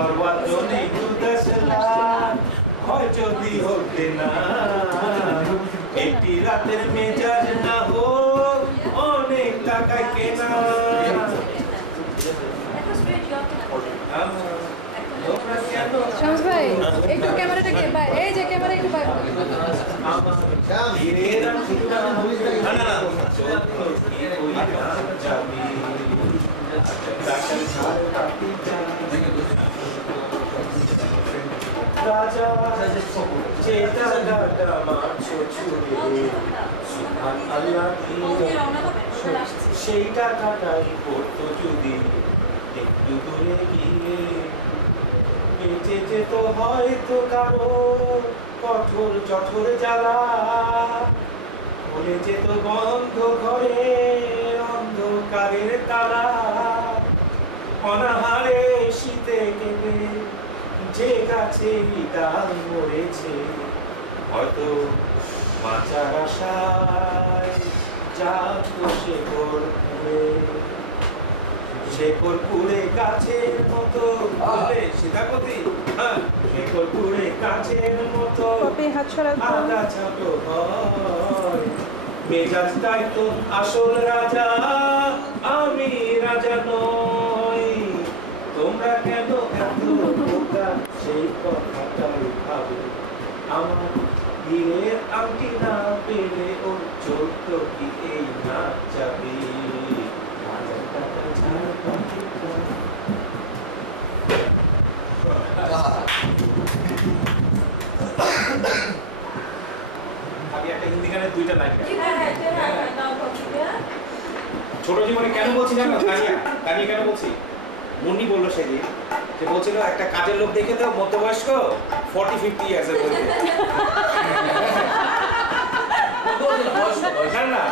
परवाने गुदसलार হয় যদি হতে না একটি রাতের মেজাজ না হোক অনেক টাকায় কেনা শামস ভাই একটু ক্যামেরাটাকে বাই এই যে ক্যামেরা একটু বাই রাজা চেতা গাটা মারছো ছুড়ে সুবহান আল্লাহ সেই টাকাটাই পড়তো যদি একটু দূরে গিয়ে বেঁচে যেত হয়তো কারো কঠোর জঠোর জ্বালা ভুলে যেত বন্ধ ঘরে অন্ধকারের তালা অনাহারে শীতে কেঁদে যে গাছে ডাল মরেছে হয়তো বাঁচার আশায় জাগতো শেকড় পুড়ে গাছের মতো সীতাপতি শেকড় পুড়ে গাছের মতো আদা ছোট হয় মেজাজ দায়িত্ব আসল রাজা আমি রাজা নই তোমরা কেন এত বোকা সেই কথাটাই ভাবে আমার হীরের আংটি না পেলে ও চলত কি এই না যাবে আমি একটা হিন্দি গানের দুইটা লাইন ছোট জীবনে কেন বলছি জানো কানিয়া কেন বলছি মুন্নি বললো সেদিন যে বলছিল একটা কাজের লোক দেখে তো মধ্যবয়স্ক 40-50 ইয়ার্স এর মধ্যে না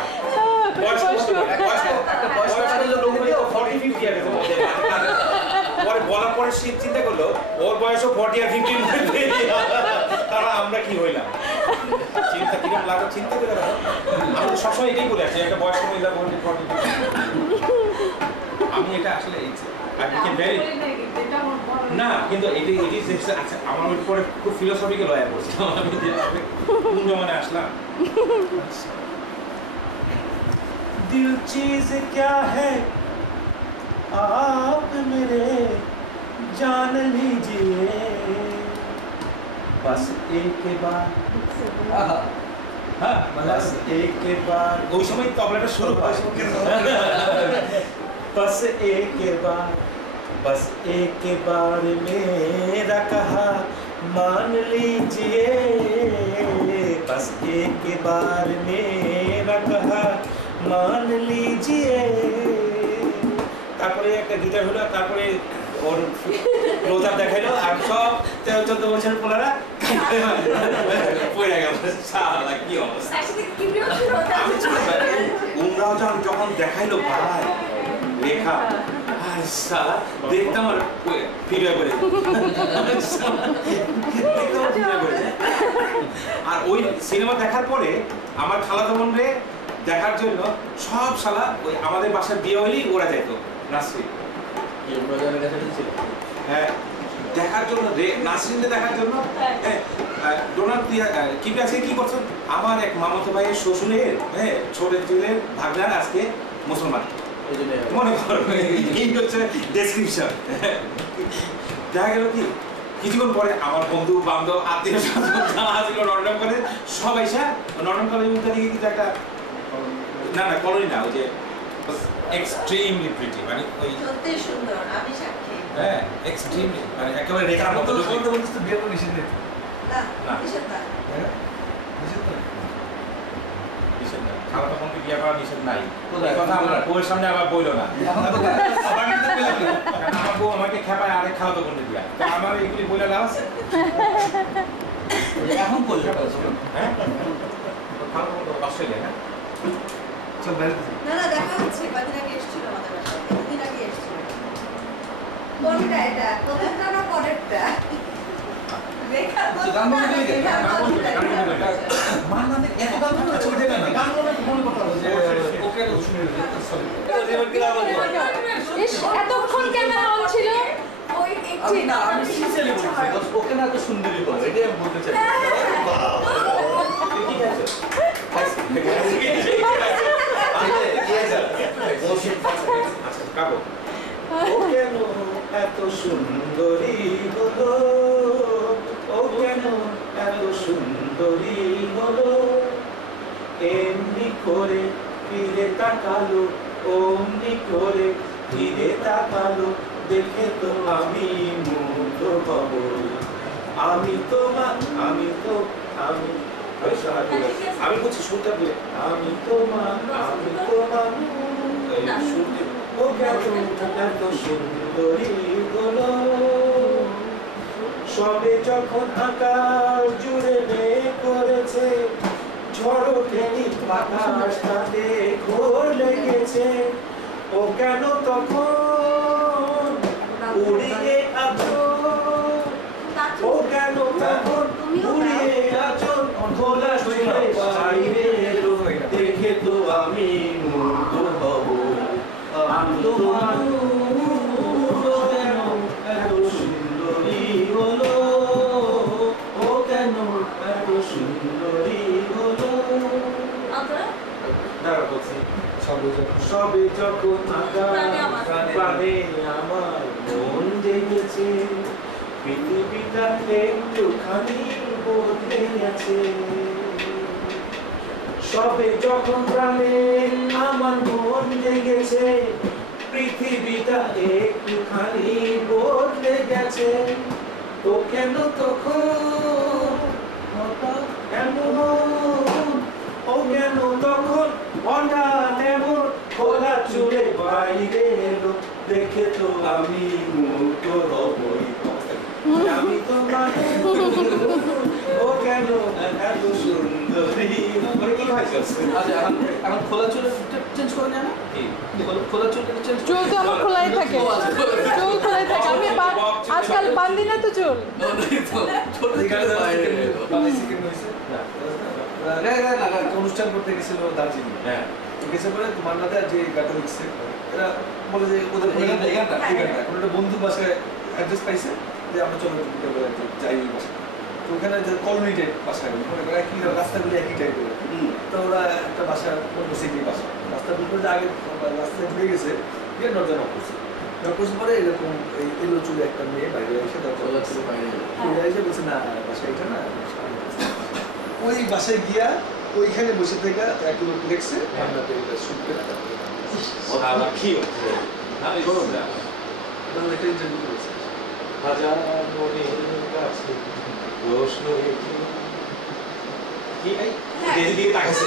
পরে বলার পরে সে চিন্তা করলো ওর বয়সও 40 আর 50 মধ্যে তারা আমরা কি হইলাম চিন্তা কিরকম লাগলো চিন্তা করে আমি সবসময় এটাই বলে আসছি একটা বয়স্ক মহিলা বলতে 40 আমি এটা আসলে না কিন্তু এটি আচ্ছা আমার উপরে খুব ফিলোসফিক্যাল হয়ে পড়ছে কোন জমানে আসলাম दिल चीज क्या है आप मेरे जान लीजिए बस एक बार बस एक बार ওই সময় তবলাটা শুরু হয় बस एक बार मेरा कहा मान लीजिए बस एक बार मेरा कहा मान लीजिए তারপরে একটা গিটার হলো তারপরে ওর ক্লোজআপ দেখাইলো আর সব 14 বছরের পোলারা পড়ে গেল শালা কি অবস্থা উমরাও যখন দেখাইলো ভাই লেখা আর শালা দেখতাম আর ফিরে পড়ে আর ওই সিনেমা দেখার পরে আমার খালাতো বোন রে দেখার জন্য সব শালা ওই আমাদের বাসার বিয়ে হইলেই ওরা যেত নাসরিন হ্যাঁ দেখার জন্য নাসরিনকে দেখার জন্য হ্যাঁ ডোনাল্ড কি আছে কি করছেন আমার এক মামাতো ভাইয়ের শ্বশুরের হ্যাঁ ছোট ছেলের ভাগনার আজকে মুসলমান মনে করো এই হচ্ছে ডেসক্রিপশন দেখা গেল কি কিছুক্ষণ পরে আমার বন্ধু বান্ধব আত্মীয় স্বজন আসলো নরডম করে সব এসে নরডম কলেজের মধ্যে দিকে কিছু একটা না কলোনি না ওই যে এক্সট্রিমলি প্রিটি মানে ওই সত্যি সুন্দর আমি সাক্ষী হ্যাঁ এক্সট্রিমলি মানে একেবারে রেখার মতো লোক বলতে বলতে তো বিয়ে করে নিষেধ নেই না নিষেধ না নিষেধ না নিষেধ না খালা তখন বিয়ে করা নিষেধ নাই এই কথা আমরা বউয়ের সামনে আবার বইলো না আমার বউ আমাকে খেপায় আরেক খালা তখন দিয়া তো আমার এগুলি বইলে লাভ আছে এখন বললে হ্যাঁ খালা তখন অস্ট্রেলিয়া হ্যাঁ না দেখা হচ্ছে কদিন আগে এসেছিল আমাদের বাসায় দুদিন আগে এসেছিল কোনটা এটা প্রথমটা না পরেরটা রেখা গান মানে এত গান না ছোট গান গান মনে কথা বলছে ওকে শুনে এতক্ষণ ক্যামেরা অন ছিল ও ওই আমি না আমি সিনসিয়ারলি বলছি ওকে না তো সুন্দরী বলো এটাই আমি বলতে চাই ঠিক আছে আচ্ছা কাবো ও কেন এত সুন্দরী হলো ও কেন এত সুন্দরী হলো এমনি করে ফিরে তাকালো অমনি করে ফিরে তাকালো দেখে তো আমি মুগ্ধ হব আমি তোমার আমি আমি বলছি শুনতে বলে আমি তোমার শুনতে ও কেন এত সুন্দরী হলো সবে যখন আকাশ জুড়ে মেঘ করেছে ঝড় ওঠেনি বাতাস তাতে ঘোর লেগেছে ও কেন তখন উড়িয়ে আছো ও কেন তখন উড়িয়ে আছো খোলা শুনে বাইরে এলো দেখে তো আমি মুগ্ধ হব আমি তোমার কেন এত সুন্দরী হলো ও কেন এত সুন্দরী হলো দাঁড়া বলছি সবে যখন প্রাণে আমার মন জেগেছে পৃথিবীটা একটুখানি বদলে গেছে সবে যখন প্রাণে আমার মন জেগেছে পৃথিবীটা একটুখানি বদলে গেছে তো কেন তখন এমন ও কেন তখন হঠাৎ এমন খোলা চুলে বাইরে এলো দেখে তো আমি মুগ্ধ হবই আমি তোমার ও কেন এত সুন্দরী কি হয়েছে আচ্ছা এখন খোলা চুল চেঞ্জ করে না খোলা চুল চেঞ্জ চুল তো আমার খোলাই থাকে চুল খোলাই থাকে আমি আজকাল বাঁধি না তো চুল ছোট অনুষ্ঠান করতে গেছিল দার্জিলিং হ্যাঁ গেছে পরে তোমার নাতে যে গাটা দেখছে এরা বলে যে ওদের এখন একটা বন্ধু বাসায় অ্যাড্রেস পাইছে যে আমরা চলো যাই ওই বাসায় তো ওখানে যে কলোনি টাইপ বাসায় মনে করে একই রাস্তাগুলি একই টাইপের তো ওরা একটা বাসা বললো সেই বাসা রাস্তা বলতে যে আগে রাস্তায় ঘুরে গেছে গিয়ে দরজা নক করছে নক করছে পরে এরকম এই এলো চুলে একটা মেয়ে বাইরে এসে দরজা ছিল বাইরে এসে বলছে না বাসায় এটা না ওই বাসায় গিয়া ওইখানে বসে থেকে এক লোক দেখছে রান্নাতে এটা শুনতে না ওরা কি হচ্ছে না এই বলটা তাহলে একটা ইন্টারভিউ করেছে হাজার মনের কাছে প্রশ্ন রেখে কি এই দিকে তাকাইছে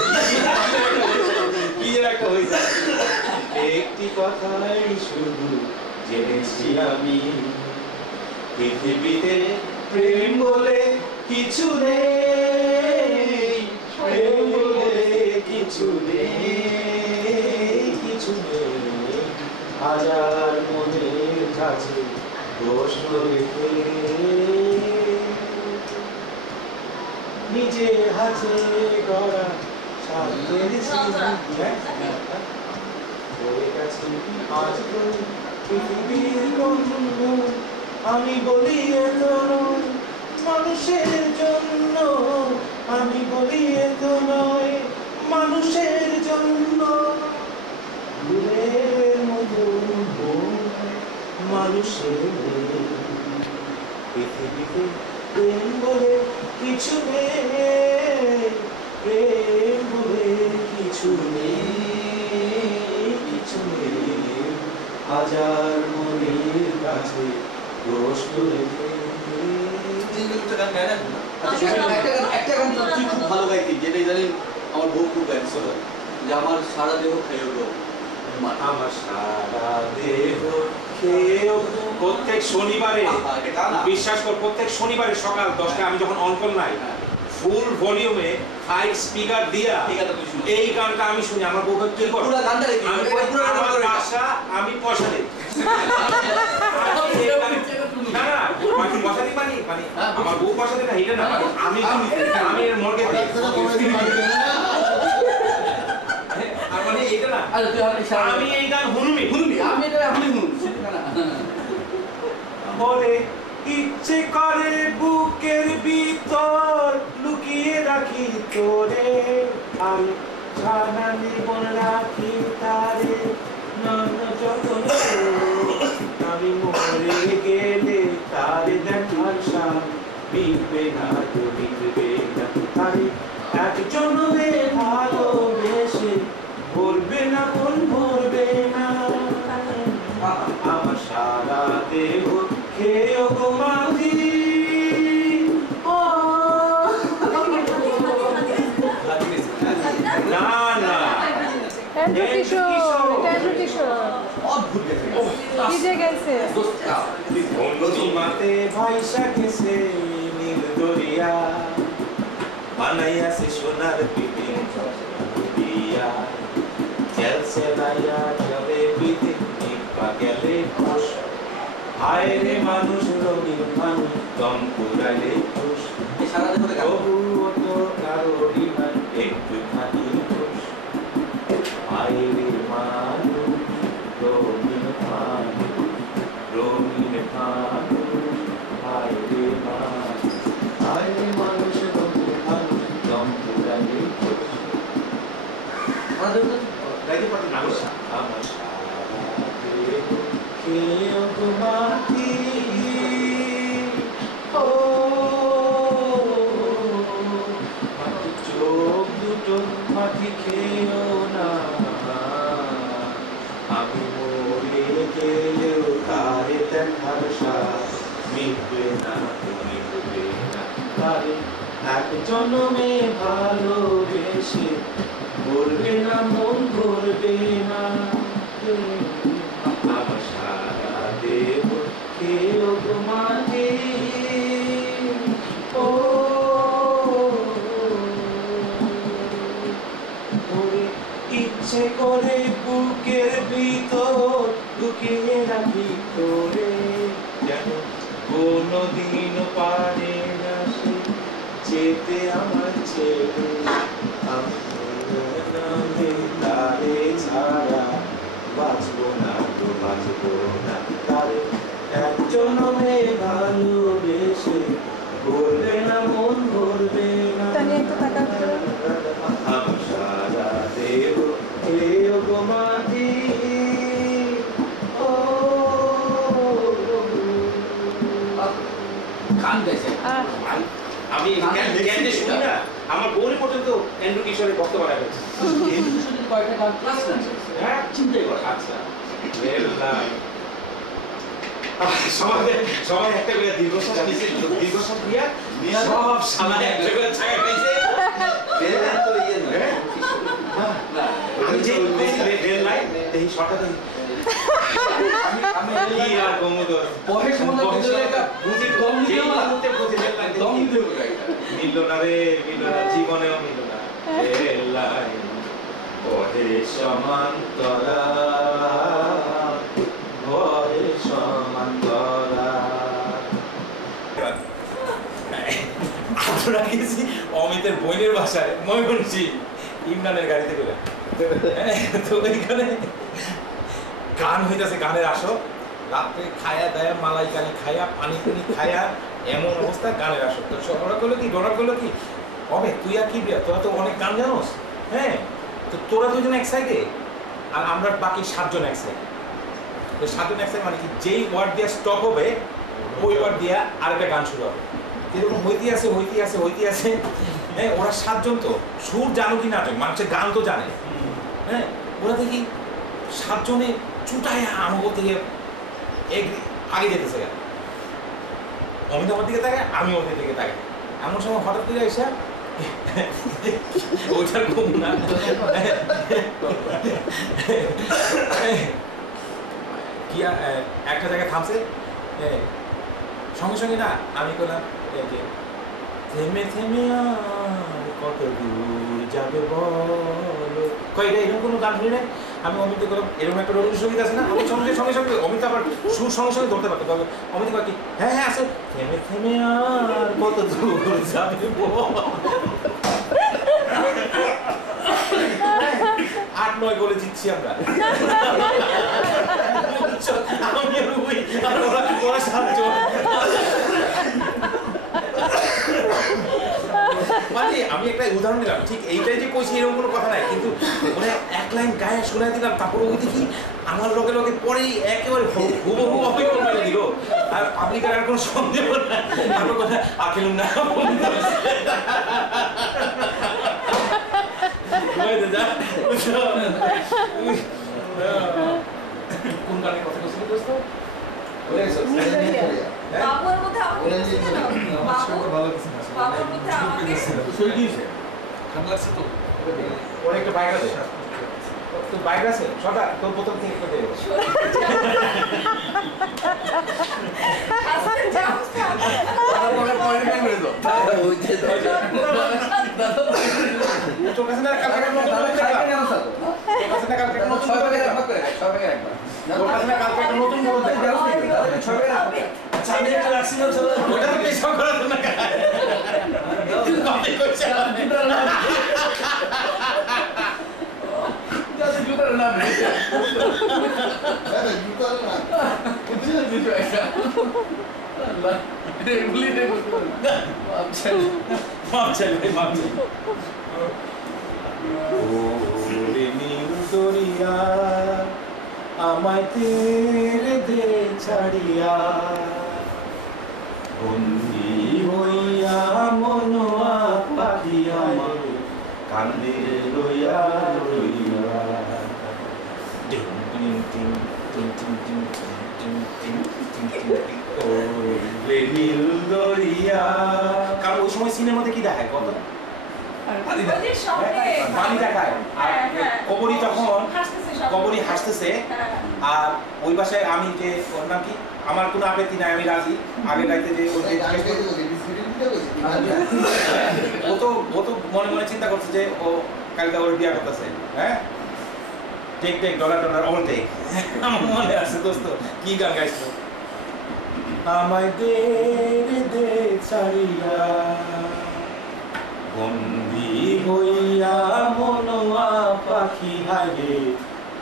কি একটা হইছে একটি কথাই শুধু জেনেছি আমি পৃথিবীতে প্রেম বলে কিছু নেই প্রেম বলে কিছু নেই হাজার মনের কাছে প্রশ্ন রেখে নিজে হাতে গড়া সামনের আজ পৃথিবীর বন্ধু আমি বলি এত মানুষের জন্য আমি বলি এত নয় মানুষের জন্য ফুলের মতো মানুষের পৃথিবীতে প্রেম বলে কিছু নেই প্রেম বলে কিছু নেই হাজার মনের কাছে প্রশ্ন রেখে একটা গান তুই খুব ভালো গাইতি যেটা জানি আমার বউ খুব গাইছে যে আমার সারা দেহ খেয়ে উঠো আমার সারা দেহ খেয়েও প্রত্যেক শনিবারে বিশ্বাস কর প্রত্যেক শনিবারে সকাল 10টায় আমি যখন অন কল নাই ফুল ভলিউমে হাই স্পিকার দিয়া এই গানটা আমি শুনি আমার বউকে কি করে পুরো গানটা দেখি আমার বাসা আমি পয়সা দেই না না আমি পয়সা দিই পানি আমার বউ পয়সা দেয় না এটা না আমি এর মর্গে আর মানে এটা না আমি এই গান হুনুমি আমি এটা এখনই শুনুন ওরে ইচ্ছে করে বুকের ভিতর লুকিয়ে রাখি তোরে আমি সারা জীবন রাখি তারে নানা যতন আমি মরে গেলে তারে দেখার সাথ মিটবে না তো মিটবে না তারে এক জন্মে ভালোবেসে ভরবে না মন ভরবে না আমার সারা দেহ খেয়েও গো মাঝি না না এন্ড্রু কিশোর অদ্ভুত কি যে গাইছে নদীমাতে ভাইসা গেছে নীল দরিয়া বানাইয়াছে সোনার পিঠে দিয়া চলছে লাইয়া চলে পিঠে নিপা গেলে খুশ হায় রে মানুষ রঙিন মানুষ দম পুরাইলে খুশ সারা দেহ তবুও তো কারোরই নাই একটু খানি খুশ হায় রে মানুষ রঙিন মানুষ রঙিন মানুষ হায় রে মানুষ রঙিন মানুষ দম পুরাইলে খুশ গাইতে পারেন আমার সারা দেহ খেয়েও গো মাটি ও মাটি চোখ দুটো মাটি খেয়েও না আমি মরে গেলেও তারে দেখার সাথ মিটবে না মিটবে না তারে এক জন্মে ভালোবেসে ভরবে না মন ভরবে না আমার সারা দেব খেয়েও গো মাটি ও ওরে ইচ্ছে করে বুকের ভিতর লুকিয়ে রাখি তোরে যেন কোনদিন পারে না সে যেতে আমার ছেলে আমি তারে ছাড়া বাঁচবো না তো বাঁচবো না তারে এক জন্মে ভালোবেসে ভরবে না মন ভরবে না তানি একটু তাকাও আমার সারা দেব খেয়েও গো মাটি ও গান গাইছে আমি জ্ঞান শুনি না আমার বউরি পর্যন্ত এন্ড্রু কিশোরের বক্তব্য রাখা হয়েছে কয়েকটা গান ক্লাস গান হ্যাঁ চিন্তাই করে আচ্ছা সবাই একটা করে দীর্ঘশ্বাস নিয়েছে দীর্ঘশ্বাস দিয়া সব সামনে একটা করে ছায়া পাইছে তো ইয়ে নয় আমি যে রেল লাইন এই শর্টটা দেখি আমি কি আর কমোদর পরের সময় বুঝি দম নিতে যেই হবে। মুহূর্তে বুঝি রেল লাইন দম দিতে হবে গাড়িটা মিলল না রে মিলল না জীবনেও মিলল না রেল লাইন ওহে সমান্তরা ওহে সমান্তরা আমরা গেছি অমিতের বোনের বাসায় ময়মনসিং ইমরানের গাড়িতে করে তো ওইখানে গান হইতেছে গানের আসো রাত্রে খায়া দায়া মালাই কালি খায়া পানি পুনি খায়া এমন অবস্থা গানের আসো তো ওরা করলো কি ডোনার করলো কি হবে তুই আর কি তোরা তো অনেক গান জানোস হ্যাঁ তো তোরা দুজন এক সাইডে আর আমরা বাকি 7 জন এক সাইডে তো 7 জন এক সাইডে মানে কি যেই ওয়ার্ড দিয়ে স্টপ হবে ওই ওয়ার্ড দিয়ে আরেকটা গান শুরু হবে এরকম হইতে আছে হ্যাঁ ওরা 7 জন তো সুর জানো কি না মানুষের গান তো জানে হ্যাঁ ওরা দেখি 7 জনে চুটায় আমাকে থেকে আগে যেতেছে অমিত আমার দিকে তাকায় আমি ওদের দিকে তাকাই এমন সময় হঠাৎ করে এসে ওইটার ঘুম না কি একটা জায়গায় থামছে সঙ্গে সঙ্গে না আমি করলাম যে থেমে থেমে আর কত দূর যাবে বলো কয়টা এরকম কোনো গান শুনি নাই আমি অমিত করলাম এরকম একটা রবীন্দ্র সঙ্গীত আছে না অমিত সঙ্গে সঙ্গে সঙ্গে অমিত আবার সুর সঙ্গে সঙ্গে ধরতে পারতো তবে অমিত কয় কি হ্যাঁ হ্যাঁ আছে থেমে থেমে আর কত দূর যাবে বলো 8-9 গোলে জিতছি আমরা আমি আর ওরা 7 জন উদাহরণ দিলাম, ঠিক এইটাই যে কইছি এরকম কোনো কথা নাই, কিন্তু ওরা এক লাইন গায়ে শোনাই দিলাম, তারপর ওই দেখি আমার লগে লগে পরেই একেবারে হুবহু অপেক্ষা করে দিল, আর পাবলিকের আর কোনো সন্দেহ নাই, আমার কথা আকেলুম না কোন গানের কথা বলছিলি দোস্ত? বাবুর মধ্যে আমাকে কিছু কেন? ভালো কিছু না বাবুর মধ্যে আমাকে শরীর দিয়েছে ঠান্ডা লাগছে তো ওর একটা বাইক আছে, তোর বাইক আছে সদা, তোর বোতল থেকে একটু দে। আসলে জামস তোর কাছে না কালকে নতুন বোতল দেখলাম, তোর কাছে না কালকে নতুন বোতল দেখলাম, তোর কাছে না কালকে একটা নতুন বোতল দেখলাম। আচ্ছা আমি একটা রাখছি না, ওটা তো পেশাব করা তো না কপি করছে জুতার নাম জুতার নাম বুঝলেন কিছু একটা এগুলি ভাবছেন ভাই ভাবছেন ওরে নীল দরিয়া আমায় তেরে দে ছাড়িয়া, বন্দি হইয়া মনোয়া পাখি আমার কান্দে লইয়া লইয়া। টিং টিং টিং টিং টিং টিং টিং টিং টিং টিং টিং ওরে নীল দরিয়া। কারণ ওই সময় সিনেমাতে কি দেখায় কত ওদের সঙ্গে পানি দেখায়, আর কবরী তখন কবরী হাসতেছে, আর ওই বাসায় আমি যে ওর নাম কি, আমার কোনো আপত্তি নাই, আমি রাজি, আগের রাইতে যে ও তো মনে মনে চিন্তা করছে যে ও কালকে ওর বিয়া করতেছে, হ্যাঁ টেক টেক ডলার ডলার অল টেক, আমার মনে আছে দোস্ত কি গান গাইছিল, আমায় দে দে ছাড়িয়া বন্দি হইয়া মনোয়া পাখি হাইরে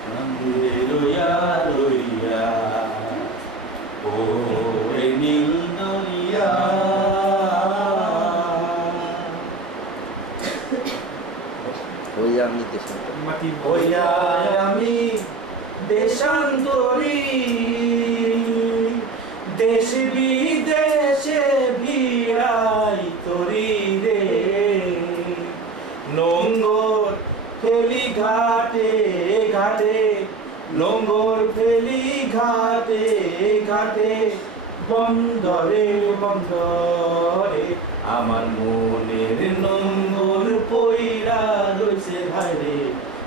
কান্দে লইয়া লইয়া, ওরে নীল দরিয়া। হইয়া আমি দেশান্তরী হইয়া আমি দেশান্তরী, দেশ বিদেশে ভিড়াই তরি রে, নোঙ্গর ফেলি ঘাটে ঘাটে, নোঙ্গর ফেলি ঘাটে ঘাটে, বন্দরে বন্দরে আমার মনের নোঙ্গর পইরা রইছে ভাইরে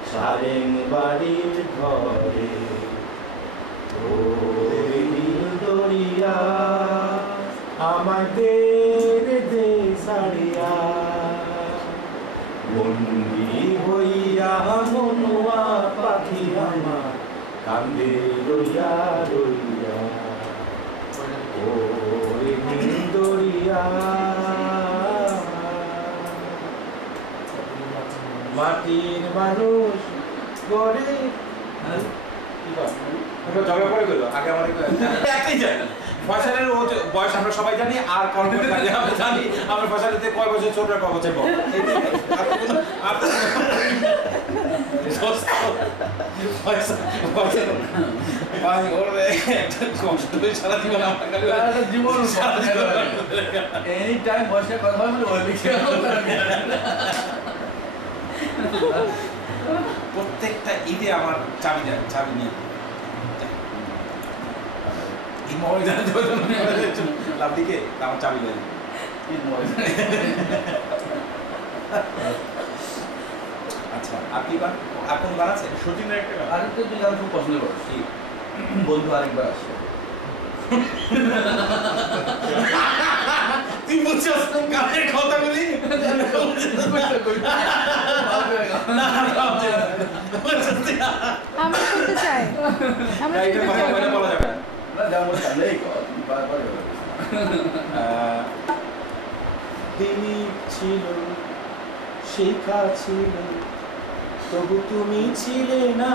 সারেং বাড়ির ঘরে, ওরে নীল দরিয়া আমায় দে দে ছাড়িয়া, বন্দি হইয়া মনোয়া পাখি আমার কান্দে রইয়া রইয়া, ওরে নীল দরিয়া। মাটির মানুষ গড়ে জবে পড়ে গেল আগে আমাদের একই যায় ফয়সালের বয়স আমরা সবাই জানি, আর কারণ আমরা জানি আমরা ফয়সালের কয় বছর ছোট আর কয় বছর বড়, প্রত্যেকটা ঈদে আমার চাবি নিয়ে লাভ দিকে আমার চাবি দেয়। আচ্ছা আর কি গান, আর কোন গান আছে? সচিনের একটা আরেকটা তুই গান খুব পছন্দ করিস কি বন্ধু আরেকবার আসে, তুই বুঝছিস গানের কথাগুলি আমরা শুনতে চাই, আমরা শুনতে চাই। বলা যাবে না। না যেমন নেই দিনী ছিল শিখা ছিল তবু তুমি ছিলে না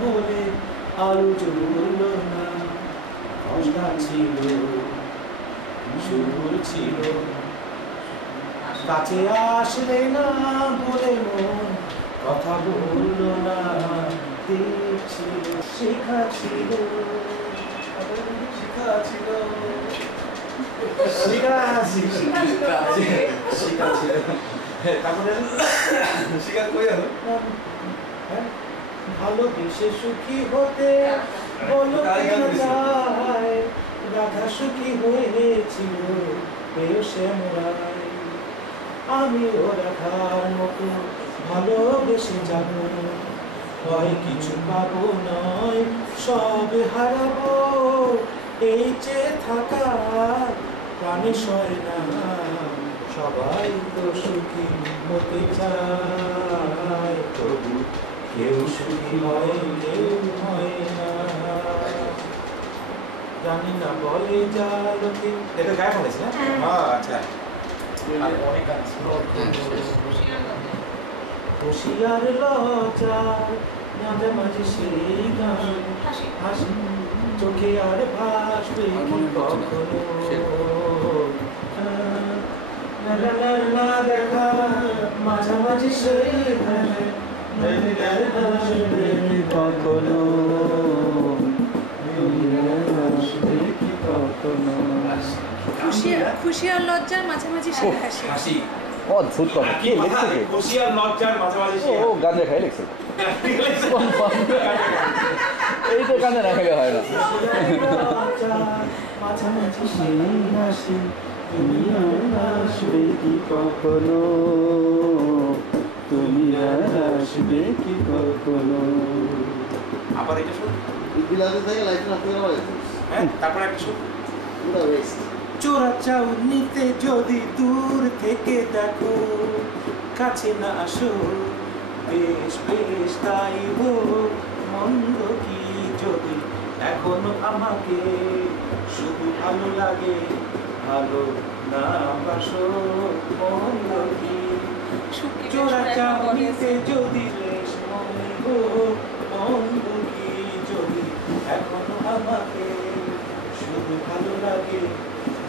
বলে আলো জ্বলল না, ভরসা ছিল সুর ছিল কাছে আসলে না বলে মন কথা বললো না দেখছিল শেখা ছিল শেখা ছিল ভালোবেসে সুখী হতে বলো যায় রাধা সুখী হয়েছিল আমি ও রাধার মতো ভালোবেসে যাব হয় কিছু পাবো নয় সব হারাবো এই যে থাকা প্রাণে সয় না সবাই তো সুখী হতে চায় তবু কেউ সুখী হয় কেউ হয় না জানি না বলে যা লোকে এটা গায়ে বলেছে না আচ্ছা অনেক গান হুঁশিয়ার লজ্জার মাঝে মাঝে সেই গান হাসি চোখে আর ভাসবে কখনো না দেখা মাঝামাঝি সেই কখনো খুশি আর লজ্জার মাঝামাঝি সে হাসি অদ্ভুত কথা কি লিখছে কি খুশি আর লজ্জার মাঝামাঝি ও গাঁজা খাই লিখছে এই তো গাঁজা না খেলে হয় না মাঝামাঝি সেই হাসি তুমি আসবে কি কখনো তুমি আসবে কি কখনো আবার এটা শুন বিলাসের থেকে লাইফে রাখতে পারে হ্যাঁ তারপর একটা শুন পুরো ওয়েস্ট চোরা চাউনিতে যদি দূর থেকে দেখো কাছে না আসো বেশ বেশ তাই হোক মন্দ কি যদি এখনো আমাকে শুধু ভালো লাগে ভালো না বাসো মন্দ কি চোরা চাউনিতে যদি লেশ মনে হোক মন্দ কি যদি এখনো আমাকে শুধু ভালো লাগে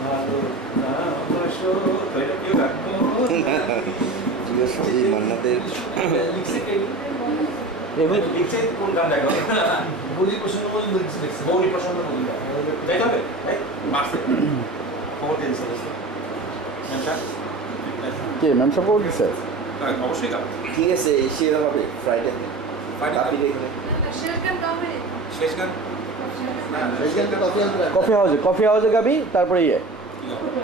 ভালো না বাসো এই মান্নাদের এবার লিখছে কোন গান দেখো বৌদি প্রসন্ন বলে লিখছে গৌরী প্রসন্ন বলি তাই হবে তাই মাসে খবর দিয়ে দিচ্ছে কে ম্যাম সব বলছে অবশ্যই গান ঠিক আছে এসে হবে ফ্রাইডে শেষ গান কফি হাউসে গাবি তারপরে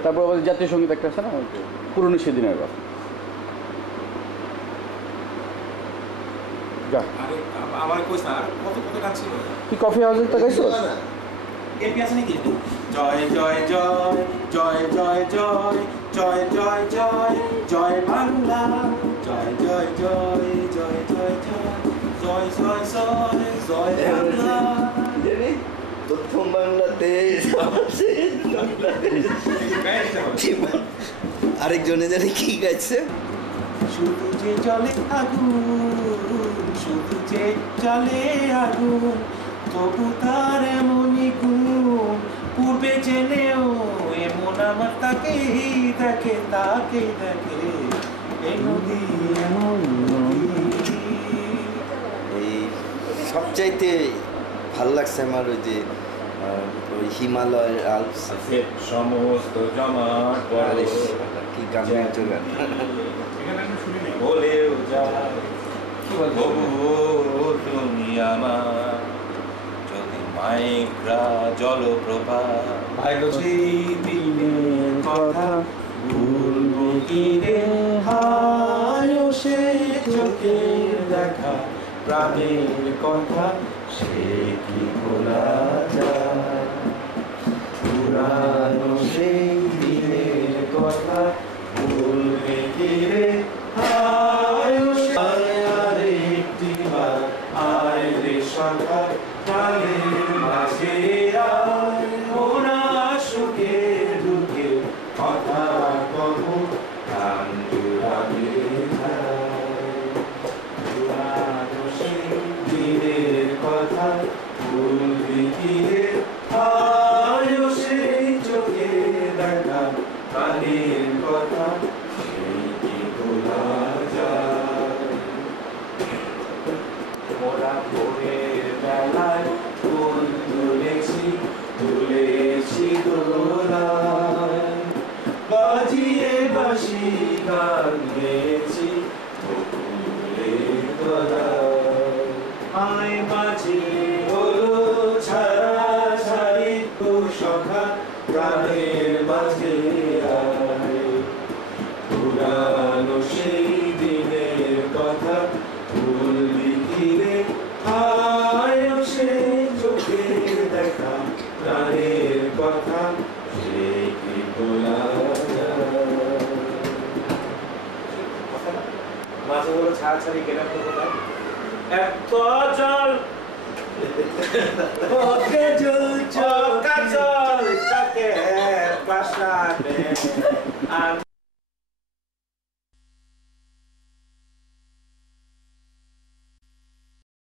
তারপর আমাদের জাতীয় সঙ্গীত একটা আছে না পুরনো সেদিনের কথা যা আমার কইস না কত কত গান ছিল তুই কফি হাউসে তো গাইছো এমপি আছে নাকি জয় জয় জয় জয় জয় জয় জয় জয় জয় জয় বাংলা জয় জয় জয় জয় জয় জয় জয় জয় জয় জয় বাংলা প্রথম বাংলাদেশ আরেকজনে জানি কি গাইছে শুধু যে জলে আগুন শুধু যে জলে আগুন তবু তার এমনই গুণ পূর্বে জেনেও এমন আমার তাকেই দেখে তাকে দেখে এই নদী এমন এই সবচাইতে ভাল লাগছে আমার ওই যে ওই হিমালয়ের আলপস সমস্ত জমাট কি গান গান বলেও যা তুমি আমার যদি মাইগ্রা জলপ্রভা সেই দিনের কথা ভুলবো কি রে হায় সে চোখের দেখা প্রাণের কথা সে কি ভোলা যায় পুরানো সেই দিনের কথা ভুলবে কি রে হায় আরেকটি বার আয় রে সরকার কালের মাঝে আয় ওরা সুখে দুঃখে কথা কব গান জুড়াবে পুরানো সেই দিনের কথা ভুলবে কি রে হায় সেই চোখে দেখা কালের কথা সেই তুলেছি দোলায় বাজিয়ে বাঁশি গান গেয়েছি বকুলের গলায়। আয় মাঝি হলো ছাড়া ছাড়ি তো সখা প্রাণের মাঝে আয় পুরানো সেই দিনের কথা ভুলবি কি রে আয় সে চোখের দেখা প্রাণের কথা সে কি বলা মাঝে হলো ছাড়া ছাড়ি গেলাম তো কোথায় এত জল